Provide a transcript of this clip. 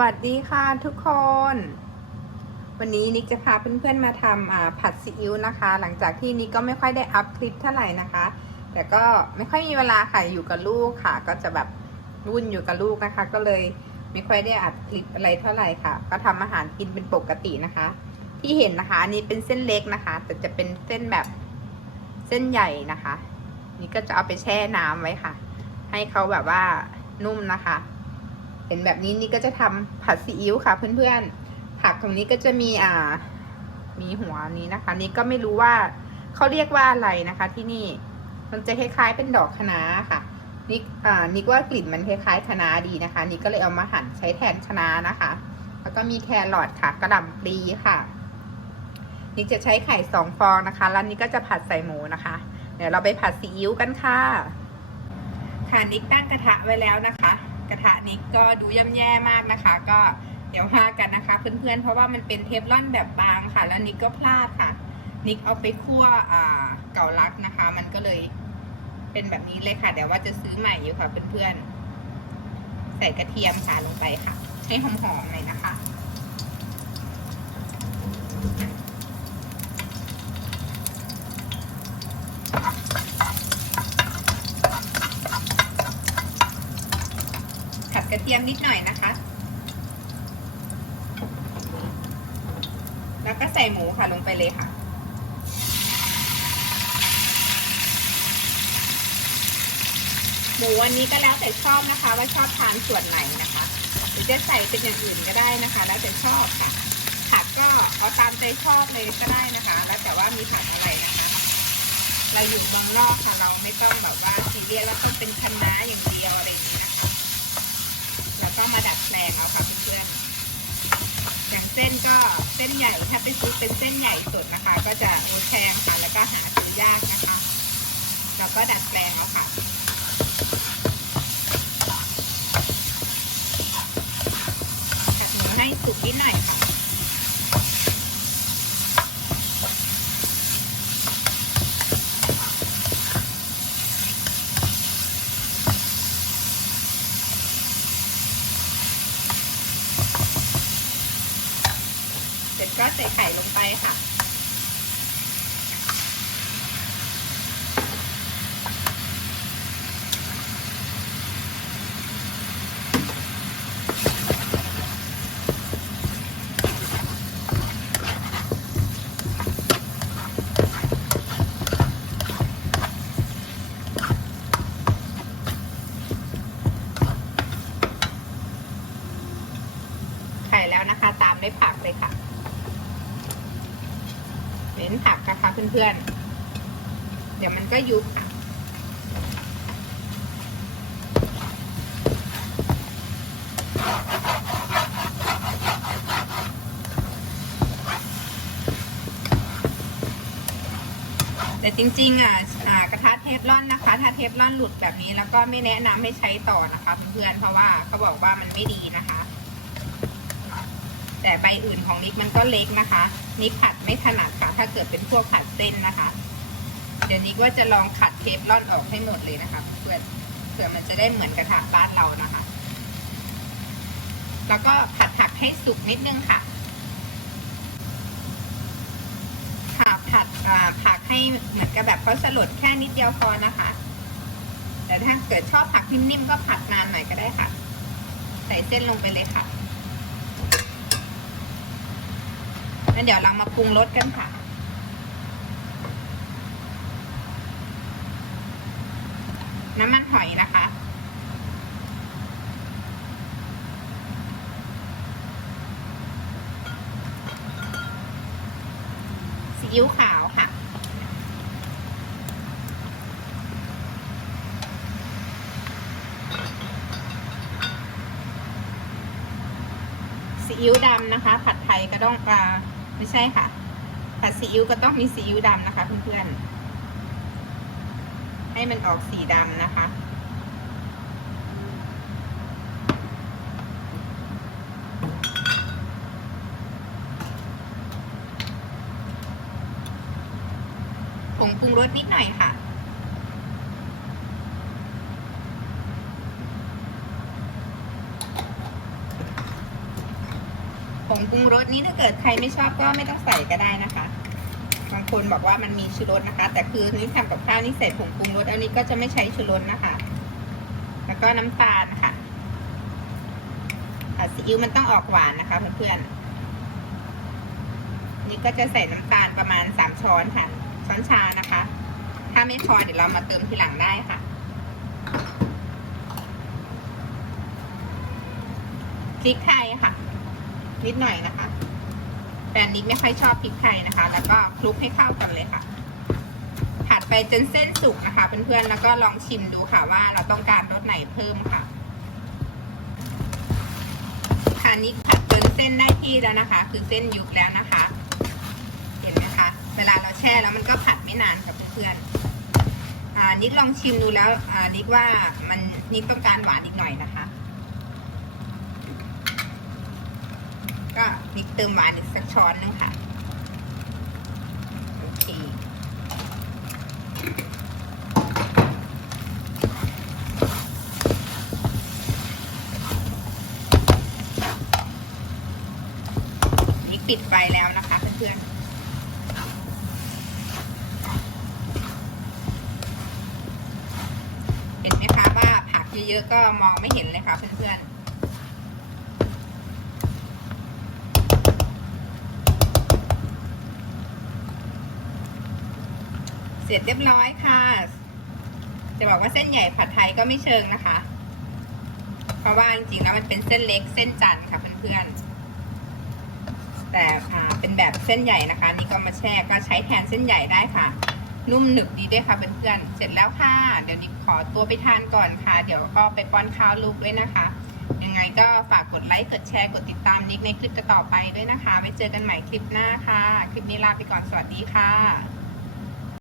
วัสดีค่ะทุกคน วันนี้นิกจะพาเพื่อนๆมาทำอ่าผัดซีอิ๊วนะคะ หลังจากที่นิกก็ไม่ค่อยได้อัพคลิปเท่าไหร่นะคะ แต่ก็ไม่ค่อยมีเวลาค่ะอยู่กับลูกค่ะ ก็จะแบบวุ่นอยู่กับลูกนะคะ ก็เลยไม่ค่อยได้อัดคลิปอะไรเท่าไหร่ค่ะ ก็ทำอาหารกินเป็นปกตินะคะ ที่เห็นนะคะอันนี้เป็นเส้นเล็กนะคะ แต่จะเป็นเส้นแบบเส้นใหญ่นะคะ นี่ก็จะเอาไปแช่น้ำไว้ค่ะ ให้เขาแบบว่านุ่มนะคะ ห็นแบบนี้นี่ก็จะทำผัดซีอิ๊วค่ะ เพื่อนๆผักตรงนี้ก็จะมีอ่า มีหัวนี้นะคะ นี่ก็ไม่รู้ว่าเขาเรียกว่าอะไรนะคะ ที่นี่มันจะคล้ายๆเป็นดอกคะน้าค่ะนี่อ่านี่ว่ากลิ่นมันคล้ายๆคะน้าดีนะคะ นี่ก็เลยเอามาหั่นใช้แทนคะน้านะคะ แล้วก็มีแครอทค่ะกระหล่ำปลีค่ะนี่จะใช้ไข่สองฟองนะคะ แล้วนี่ก็จะผัดใส่หมูนะคะ เดี๋ยวเราไปผัดซีอิ๊วกันค่ะค่ะนิกตั้งกระทะไว้แล้วนะคะ กระทะนิกก็ดูย่ำแย่มากนะคะ ก็เดี๋ยวห้ากันนะคะ เพื่อนๆ เพราะว่ามันเป็นเทฟลอนแบบบางค่ะ แล้วนิกก็พลาดค่ะ นิกเอาไปคั่วอ่าเก่าลักนะคะ มันก็เลยเป็นแบบนี้เลยค่ะเดี๋ยวว่าจะซื้อใหม่อยู่ค่ะเพื่อนๆ ใส่กระเทียมค่ะลงไปค่ะ ให้หอมๆหน่อยนะคะ ผัดกระ เทียมนิดหน่อยนะคะ แล้วก็ใส่หมูค่ะลงไปเลยค่ะ หมูวันนี้ก็แล้วแต่ชอบนะคะ ว่าชอบทานส่วนไหนนะคะหรือจะใส่เป็นอย่างอื่นก็ได้นะคะ แล้วแต่ชอบค่ะ ผักก็เอาตามใจชอบเลยก็ได้นะคะ แล้วแต่ว่ามีผักอะไรนะคะเราอยู่เมืองนอกค่ะเราไม่ต้องแบบว่าซีเรียสแล้วต้องเป็นคะน้าอย่างเดียวอะไรอย่างนี้ ก็เส้นใหญ่ถ้าไปซื้อเป็นเส้นใหญ่สดนะคะ ก็จะโอแพงค่ะแล้วก็หาซื้อยากนะคะเราก็ดัดแปลงเอาค่ะผัดหมูให้สุกนิดหน่อยค่ะ ก็ใส่ไข่ลงไปค่ะ ไข่แล้วนะคะ ตามด้วยผักเลยค่ะ เป็ นผักนะคะเพื่อนๆ เดี๋ยวมันก็ยุบค่ะแต่จริงๆอะอ่ากระทะเทฟลอนนะคะ ถ้าเทฟลอนหลุดแบบนี้แล้วก็ไม่แนะนำให้ใช้ต่อนะคะ เพื่อนๆเพราะว่าเขาบอกว่ามันไม่ดีนะคะ แต่ใบอื่นของนิกมันก็เล็กนะคะ นิกผัดไม่ถนัดค่ะ ถ้าเกิดเป็นพวกผัดเส้นนะคะ เดี๋ยวนิกว่าจะลองขัดเทปร่อนออกให้หมดเลยนะคะ เพื่อเผื่อมันจะได้เหมือนกระทะบ้านเรานะคะ แล้วก็ผัดผักให้สุกนิดนึงค่ะค่ะผัดผักให้เหมือนกับแบบเขาสลดแค่นิดเดียวพอนะคะ แต่ถ้าเกิดชอบผักนิ่มๆก็ผัดนานหน่อยก็ได้ค่ะ ใส่เส้นลงไปเลยค่ะ แล้วเดี๋ยวเรามาปรุงรสกันค่ะ น้ำมันหอยนะคะ ซีอิ๊วขาวค่ะ ซีอิ๊วดำนะคะ ผัดไทยก็ต้องปลา ไม่ใช่ค่ะ ผัดซีอิ๊วก็ต้องมีซีอิ๊วดำนะคะ เพื่อนๆ ให้มันออกสีดำนะคะ ผงปรุงรสนิดหน่อยค่ะ งปรุงรสนี้ถ้าเกิดใครไม่ชอบก็ไม่ต้องใส่ก็ได้นะคะ บางคนบอกว่ามันมีชูรสนะคะ แต่คือนี่ทำกับข้าวนี่ใส่ผงปรุงรสอันนี้ก็จะไม่ใช้ชูรสนะคะ แล้วก็น้ำตาลค่ะผัดซีอิ๊วมันต้องออกหวานนะคะเพื่อนๆนี่ก็จะใส่น้ำตาลประมาณสามช้อนค่ะ ช้อนชานะคะ ถ้าไม่พอเดี๋ยวเรามาเติมทีหลังได้ค่ะพริกไทยค่ะ นิดหน่อยนะคะแต่นนี้ไม่ค่อยชอบพริกไทยนะคะ แล้วก็คลุกให้เข้ากันเลยค่ะผัดไปจนเส้นสุกนะคะเพื่อนๆแล้วก็ลองชิมดูค่ะว่าเราต้องการรสไหนเพิ่มค่ะค่ะนี้ผัดจนเส้นได้ที่แล้วนะคะ คือเส้นยุบแล้วนะคะ เห็นไหมคะเวลาเราแช่แล้วมันก็ผัดไม่นานกับเพื่อนๆอ่านิดลองชิมดูแล้วอ่านิดว่ามันนิดต้องการหวานอีกหน่อยนะคะ นิดเติมหวานอีกสักช้อนนึงค่ะ โอเค นี่ปิดไฟแล้วนะคะเพื่อนๆเห็นไหมคะว่าผักเยอะๆก็มองไม่เห็นเลยค่ะเพื่อนๆ ร็จเรียบร้อยค่ะ จะบอกว่าเส้นใหญ่ผัดไทยก็ไม่เชิงนะคะ เพราะว่าจริงๆแล้วมันเป็นเส้นเล็กเส้นจันทร์ค่ะเพื่อนๆ แต่อ่าเป็นแบบเส้นใหญ่นะคะ นี่ก็มาแช่ก็ใช้แทนเส้นใหญ่ได้ค่ะ นุ่มหนึบดีด้วยค่ะเพื่อนๆ เสร็จแล้วค่ะ เดี๋ยวนิกขอตัวไปทานก่อนค่ะ เดี๋ยวก็ไปป้อนข้าวลูกด้วยนะคะ ยังไงก็ฝากกดไลค์ กดแชร์ กดติดตามนิกในคลิปต่อไปด้วยนะคะ ไว้เจอกันใหม่คลิปหน้าค่ะ คลิปนี้ลาไปก่อน สวัสดีค่ะ